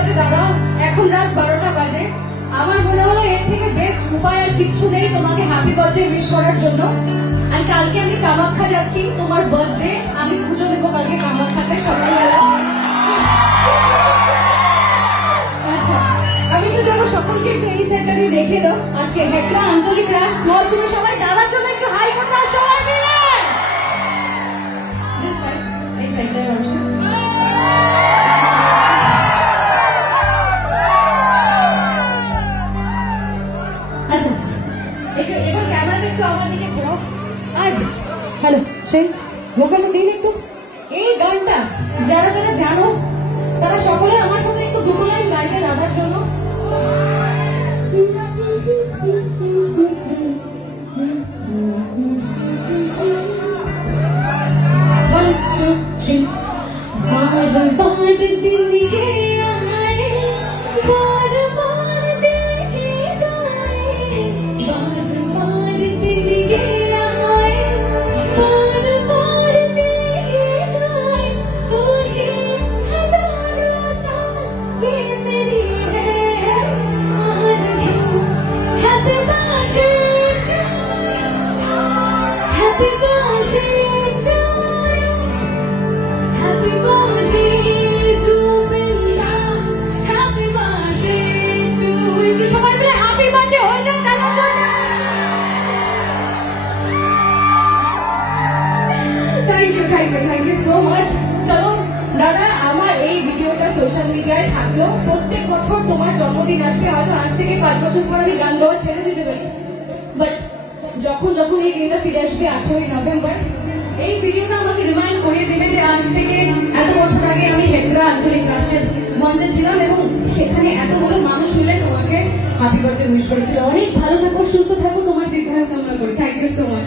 বাজে দাদা, এখন রাত 12টা বাজে। আমার মনে হলো এর থেকে বেস্ট উপায় আর কিচ্ছু নেই তোমাকে হ্যাপি বার্থডে উইশ করার জন্য। আর কালকে আমি কামাখ্যা যাচ্ছি, তোমার বার্থডে, আমি পুজো দেবো কালকে কামাখ্যাতে সকালবেলা। আচ্ছা, আমি তো যাবো, সকলকে একটু এই সেটটা দিয়ে দেখে দাও। আজকে হেকড়া আঞ্চলিকরা মরশুমে সবাই দাদার জন্য একটু হাই করে দাও সবাই মিলে। দিস সাইড, এই সাইডটা বসে। আচ্ছা, এবার ক্যামেরাটা একটু আমার দিকে ঘোরাও। আর হ্যালো, সেই ভোকালটা দিন একটু। এই গানটা যারা যারা জানো তারা সকলে আমার সাথে একটু দুটো লাইন গাইবে দাদার জন্য। One, two, three. बार बार दिल के आए, बार बार दिल के गाए, बार बार दिल के आए, बार बार दिल के गाए, तुझे हजारों साल ये मेरी है आरज़ू। Happy birthday to you, happy birthday to you, happy birthday Zubinda, happy birthday to you. সবাই মিলে happy birthday হয়ে যাক দাদার জন্য। Thank you so much. চলো দাদা, আমার এই ভিডিওটা সোশ্যাল মিডিয়ায় থাকলো। প্রত্যেক বছর তোমার জন্মদিন আসবে, হয়তো আজ থেকে 5 বছর পর আমি গান গাওয়া ছেড়ে দিতে পারি, বাট যখন যখন এই দিনটা ফিরে আসবে 18ই নভেম্বর, এই ভিডিওটা আমাকে রিমাইন্ড করিয়ে দেবে যে আজ থেকে এত বছর আগে আমি হেকড়া আঞ্চলিক রাষ্ট্রের মঞ্চে ছিলাম এবং সেখানে এতগুলো মানুষ মিলে তোমাকে হ্যাপি বার্থডে উইশ করেছিল। অনেক ভালো থাকো, সুস্থ থাকো, তোমার দীর্ঘায়ু কামনা করি। Thank you so much.